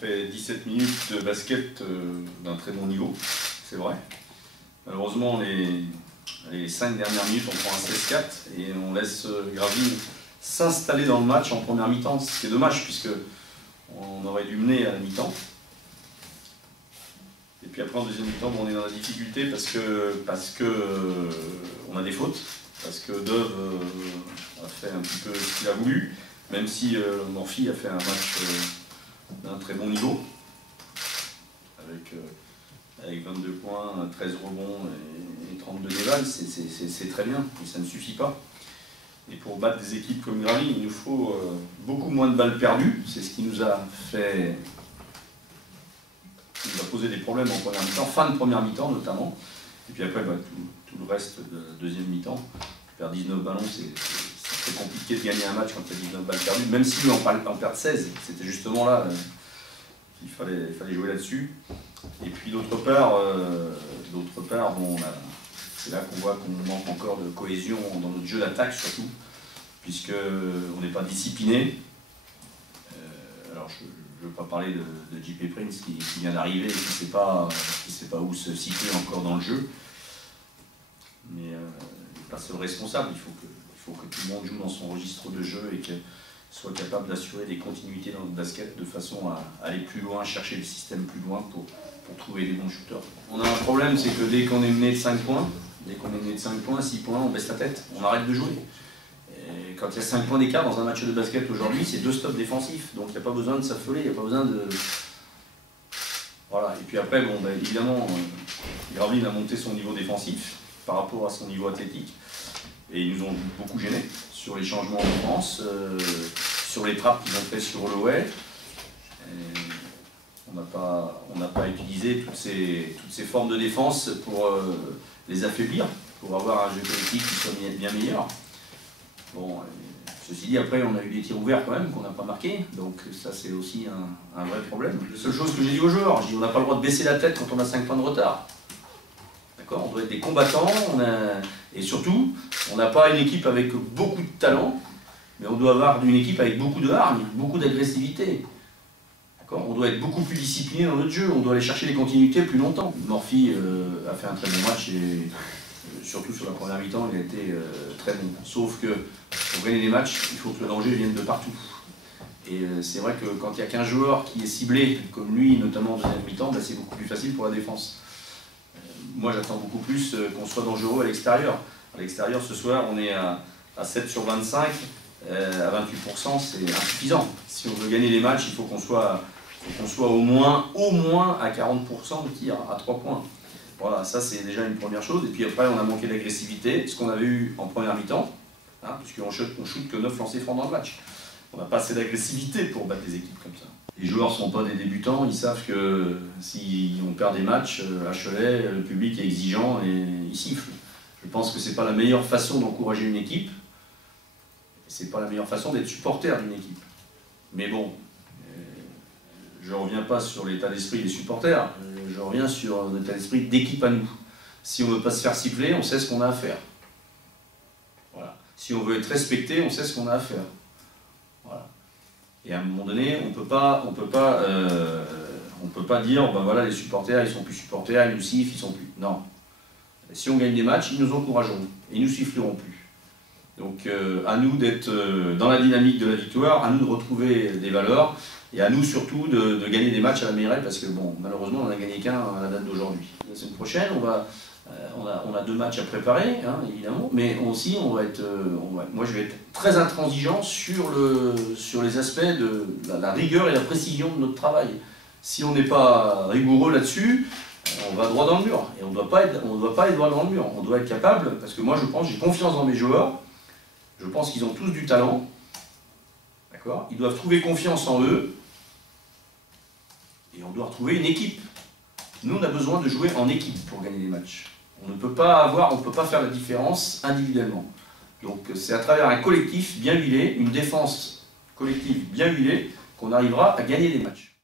fait 17 minutes de basket d'un très bon niveau, c'est vrai. Malheureusement, les 5 dernières minutes, on prend un 16-4 et on laisse Gravelines s'installer dans le match en première mi-temps, ce qui est dommage puisque on aurait dû mener à la mi-temps. Et puis après en deuxième mi-temps, on est dans la difficulté parce que on a des fautes, parce que Dove a fait un petit peu ce qu'il a voulu, même si Morphy a fait un match d'un très bon niveau, avec 22 points, 13 rebonds et 32 dévals, c'est très bien, mais ça ne suffit pas. Et pour battre des équipes comme Gravelines, il nous faut beaucoup moins de balles perdues, c'est ce qui nous a posé des problèmes en première mi-temps, fin de première mi-temps notamment, et puis après tout le reste de la deuxième mi-temps. Faire 19 ballons, c'est très compliqué de gagner un match quand il y a 19 balles perdues, même si on perd 16, c'était justement là qu'il fallait jouer là-dessus. Et puis d'autre part, bon, c'est là qu'on voit qu'on manque encore de cohésion dans notre jeu d'attaque surtout, puisqu'on n'est pas discipliné. Alors je ne veux pas parler de JP Prince qui vient d'arriver et qui ne sait pas où se situer encore dans le jeu. Mais il n'est pas seul responsable, il faut que tout le monde joue dans son registre de jeu et qu'il soit capable d'assurer des continuités dans le basket de façon à aller plus loin, chercher le système plus loin pour trouver des bons shooters. On a un problème, c'est que dès qu'on est mené de 5 points, 6 points, on baisse la tête, on arrête de jouer. Et quand il y a 5 points d'écart dans un match de basket aujourd'hui, c'est 2 stops défensifs, donc il n'y a pas besoin de s'affoler, il n'y a pas besoin de... Voilà, et puis après, bon, évidemment, Gravelines a monté son niveau défensif par rapport à son niveau athlétique, et ils nous ont beaucoup gênés sur les changements en défense, sur les trappes qu'ils ont fait sur Holloway. On n'a pas utilisé toutes ces formes de défense pour les affaiblir, pour avoir un jeu collectif qui soit bien meilleur. Bon, ceci dit, après, on a eu des tirs ouverts quand même qu'on n'a pas marqués, donc ça c'est aussi un vrai problème. La seule chose que j'ai dit aux joueurs, j'ai dit on n'a pas le droit de baisser la tête quand on a 5 points de retard. D'accord, on doit être des combattants, et surtout, on n'a pas une équipe avec beaucoup de talent, mais on doit avoir une équipe avec beaucoup de hargne, beaucoup d'agressivité. On doit être beaucoup plus discipliné dans notre jeu, on doit aller chercher les continuités plus longtemps. Morphy a fait un très bon match et surtout sur la première mi-temps, il a été très bon. Sauf que pour gagner des matchs, il faut que le danger vienne de partout. Et c'est vrai que quand il y a qu'un joueur qui est ciblé, comme lui, notamment en deuxième mi-temps, c'est beaucoup plus facile pour la défense. Moi j'attends beaucoup plus qu'on soit dangereux à l'extérieur. À l'extérieur ce soir, on est à 7 sur 25, à 28%, c'est insuffisant. Si on veut gagner les matchs, il faut qu'on soit au moins à 40% de tir à 3 points. Voilà, ça c'est déjà une première chose. Et puis après, on a manqué d'agressivité, ce qu'on avait eu en première mi-temps, hein, puisqu'on shoot que 9 lancers francs dans le match. On n'a pas assez d'agressivité pour battre des équipes comme ça. Les joueurs ne sont pas des débutants, ils savent que si on perd des matchs à Cholet, le public est exigeant et il siffle. Je pense que ce n'est pas la meilleure façon d'encourager une équipe, ce n'est pas la meilleure façon d'être supporter d'une équipe. Mais bon, je ne reviens pas sur l'état d'esprit des supporters, je reviens sur l'état d'esprit d'équipe à nous. Si on ne veut pas se faire siffler, on sait ce qu'on a à faire. Voilà. Si on veut être respecté, on sait ce qu'on a à faire. Voilà. Et à un moment donné, on ne peut pas dire, ben voilà, les supporters, ils sont plus supporters, ils nous sifflent, ils sont plus... Non. Si on gagne des matchs, ils nous encourageront, et ils ne nous siffleront plus. Donc à nous d'être dans la dynamique de la victoire, à nous de retrouver des valeurs, et à nous surtout de gagner des matchs à la Meyrelle, parce que bon, malheureusement on n'a gagné qu'un à la date d'aujourd'hui. La semaine prochaine, on a 2 matchs à préparer, hein, évidemment, mais aussi moi je vais être très intransigeant sur les aspects de la rigueur et la précision de notre travail. Si on n'est pas rigoureux là-dessus, on va droit dans le mur, et on ne doit pas aller droit dans le mur. On doit être capable, parce que moi j'ai confiance dans mes joueurs, je pense qu'ils ont tous du talent, d'accord ? Ils doivent trouver confiance en eux, et on doit retrouver une équipe. Nous, on a besoin de jouer en équipe pour gagner des matchs. On ne peut pas faire la différence individuellement. Donc c'est à travers un collectif bien huilé, une défense collective bien huilée, qu'on arrivera à gagner des matchs.